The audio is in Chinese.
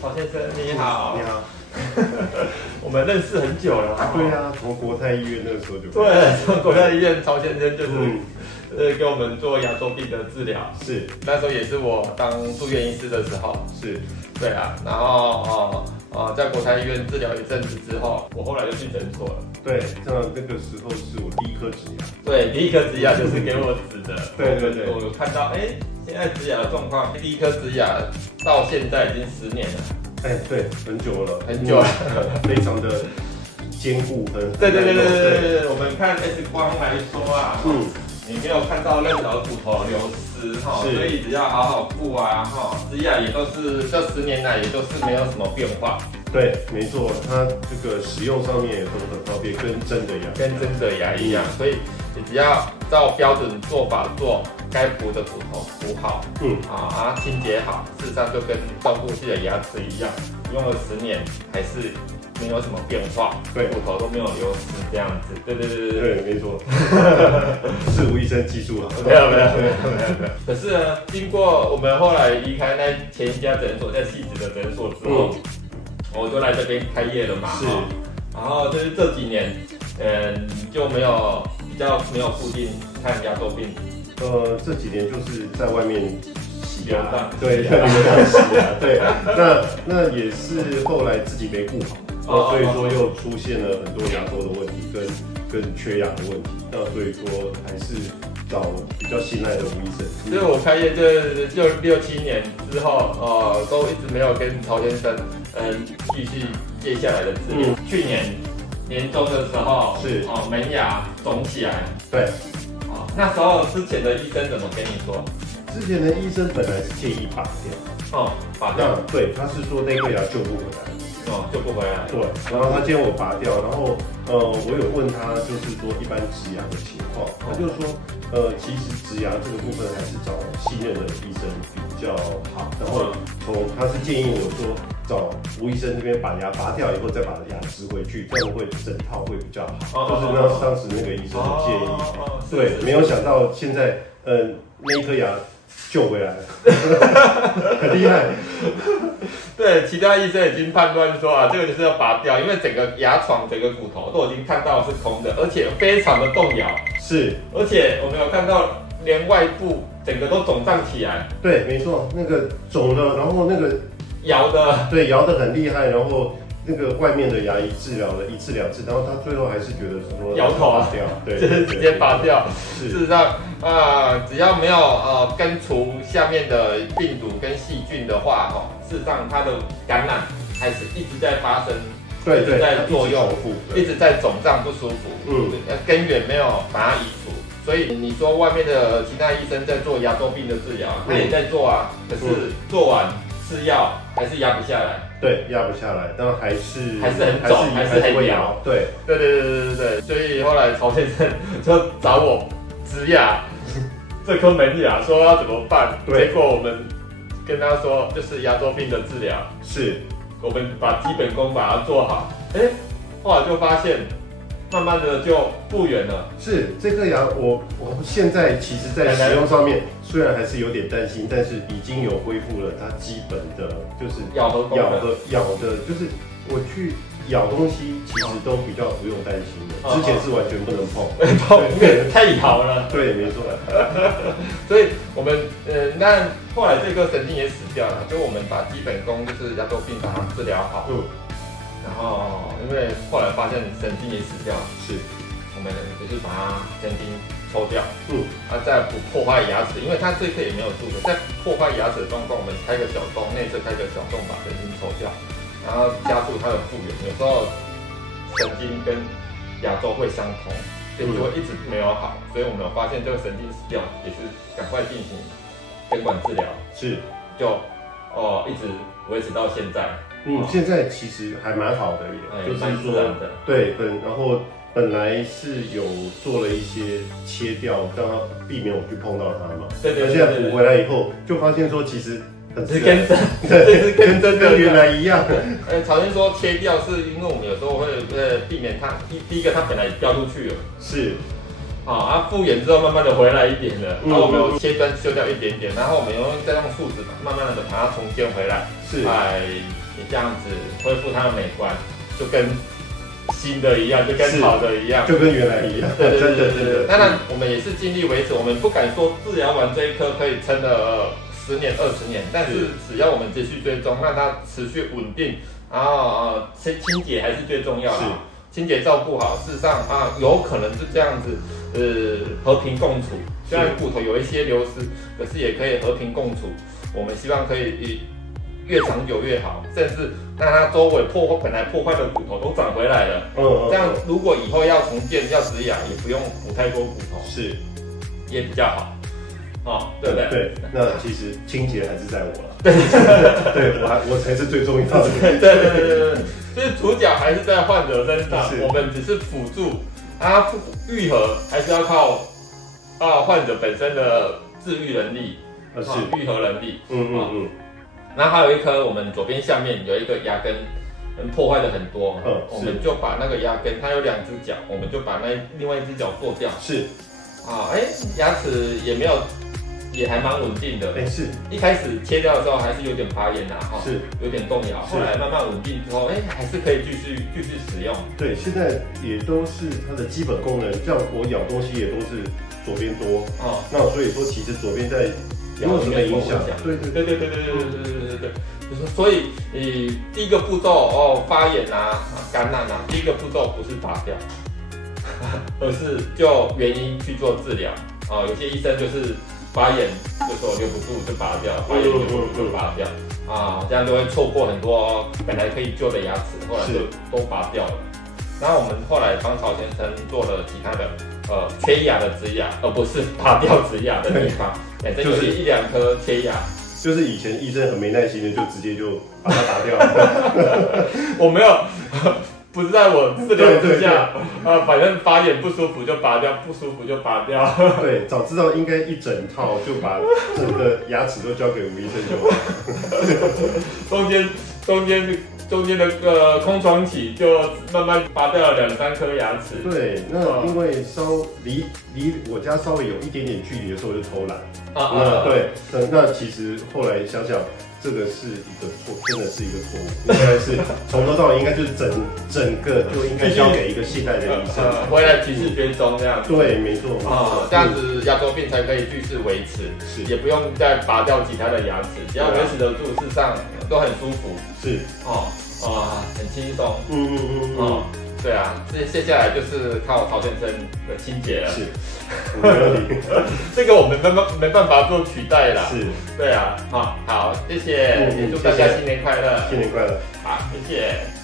曹先生你好，你好，我们认识很久了。对啊，从国泰医院那个时候就对，从国泰医院曹先生就是给我们做牙周病的治疗，是那时候也是我当住院医师的时候，是，对啊，然后在国泰医院治疗一阵子之后，我后来就去诊所了。对，那个时候是我第一颗植牙，对，第一颗植牙就是给我植的。对对对，我有看到，现在植牙的状况，第一颗植牙到现在已经10年了。对，很久了，很久了，非常的坚固，对，我们看 X 光来说啊，你没有看到任何骨头流失哈，所以只要好好顾啊哈，植牙也都是这10年来也都是没有什么变化。对，没错，它这个使用上面也都很方便，跟真的牙一样，所以你只要照标准做法做，该补的骨头补好，清洁好，事实上就跟照顾自己的牙齿一样，用了10年还是没有什么变化，对，骨头都没有流失这样子，对，没错，是吴医生技术好，没有。可是呢，经过我们后来离开那前一家诊所，在汐止的诊所之后，我就来这边开业了嘛，是，然后就是这几年，就比较没有固定看牙周病。这几年就是在外面洗牙，对，在流浪洗牙，对，那也是后来自己没顾好，所以说又出现了很多牙周的问题跟缺牙的问题，那所以说还是找比较信赖的吴医生。所以我开业就6、7年之后，都一直没有跟曹先生继续接下来的治疗。去年年中的时候是门牙肿起来，对，那时候之前的医生怎么跟你说？之前的医生本来是建议拔掉，拔掉，对，他是说那颗牙救不回来。救不回来。对，然后他建议我拔掉，然后我有问他，就是说一般植牙的情况，他就说其实植牙这个部分还是找信任的医生比较好。然后他是建议我说找吴医生那边把牙拔掉以后再把牙植回去，这样会整套会比较好。就是当时那个医生的建议。对，没有想到现在那一颗牙救回来了，很厉害。对，其他医生已经判断说这个就是要拔掉，因为整个牙床、整个骨头都已经看到是空的，而且非常的动摇。是，而且我们有看到连外部整个都肿胀起来。对，没错，那个肿了，然后那个摇的，对，摇得很厉害，然后那个外面的牙医治疗了1次2次，然后他最后还是觉得说摇头拔掉，对，就是直接拔掉。事实上只要没有根除下面的病毒跟细菌的话，事实上它的感染还是一直在发生，对，一直在作用，一直在肿胀不舒服，根源没有把它移除。所以你说外面的其他医生在做牙周病的治疗，他也在做啊，可是做完吃药还是压不下来。对，压不下来，但还是很肿，还是很摇。对，所以后来曹先生就找我植牙这颗门牙，说要怎么办。结果我们跟他说，就是牙周病的治疗，是我们把基本功把它做好。后来就发现，慢慢的就复原了。是这颗牙，我现在其实在使用上面，虽然还是有点担心，但是已经有恢复了它基本的，就是咬的，就是我去咬东西，其实都比较不用担心的。之前是完全不能碰，因为太咬了。对，没错。所以我们那后来这颗神经也死掉了，就我们把基本功就是牙周病把它治疗好。然后，因为后来发现神经也死掉了，我们就是把它神经抽掉，再不破坏牙齿，因为它这一颗也没有蛀的，在破坏牙齿的状况，我们开个小洞，内侧开个小洞，把神经抽掉，然后加速它的复原。有时候神经跟牙周会相同，所以就会一直没有好，所以我们有发现这个神经死掉，也是赶快进行根管治疗，就一直维持到现在。现在其实还蛮好的耶，就是说，对，然后本来是有做了一些切掉，让它避免我去碰到它嘛。对，现在补回来以后，就发现说其实很自然，跟真跟原来一样。曹先说切掉是因为我们有时候会避免它，第一个它本来掉出去了，复原之后慢慢的回来一点了，然后我们有切断修掉一点点，然后我们再用树脂慢慢的把它重建回来，是，你这样子恢复它的美观，就跟新的一样，就跟好的一样，就跟原来一样。对。当然我们也是尽力维持，我们不敢说治疗完这一颗可以撑了10年20年，但是只要我们持续追踪，让它持续稳定，然后清洁还是最重要的。清洁照顾好，事实上有可能是这样子，和平共处。虽然骨头有一些流失，可是也可以和平共处。我们希望可以越长久越好，甚至让它周围本来破坏的骨头都长回来了。这样如果以后要重建要植牙，也不用补太多骨头，是，也比较好。对不对？对，那其实清洁还是在我了。对，我才是最重要的。对，所以主角还是在患者身上，我们只是辅助，愈合还是要靠患者本身的治愈能力，愈合能力。然后还有一颗，我们左边下面有一个牙根破坏的很多，我们就把那个牙根，它有2只脚，我们就把另外1只脚做掉。是，牙齿也还蛮稳定的。是，一开始切掉的时候还是有点发炎是有点动摇，后来慢慢稳定之后，还是可以继续使用。对，现在也都是它的基本功能，像我咬东西也都是左边多，那所以说其实左边在没有什么影响。对。所以第一个步骤发炎感染第一个步骤不是拔掉，而是就原因去做治疗。有些医生就是发炎就说留不住就拔掉，发炎留不住就拔掉这样就会错过很多本来可以救的牙齿，后来就都拔掉了。然后我们后来帮曹先生做了其他的缺牙的植牙，而不是拔掉植牙的地方，就是1、2颗切牙。就是以前医生很没耐心的，就直接就把它拔掉了。我没有，不是在我治疗之下，反正发炎不舒服就拔掉，不舒服就拔掉。对，早知道应该一整套就把整个牙齿都交给吴医生就好。中间的空窗期就慢慢拔掉了2、3颗牙齿。对，那因为离我家稍微有一点点距离的时候，我就偷懒。那其实后来想想，这个是一个错，真的是一个错误，应该是从头到尾应该就是整个就应该交给一个信赖的医生，回来及时追踪这样子。对，没错。这样子牙周病才可以继续维持，也不用再拔掉其他的牙齿，只要维持得住，事实上都很舒服。是很轻松。对啊，接下来就是靠曹先生的清洁了。是，没问题。这个我们没办法做取代啦。是，对啊。好，谢谢，也祝大家新年快乐。新年快乐。好，谢谢。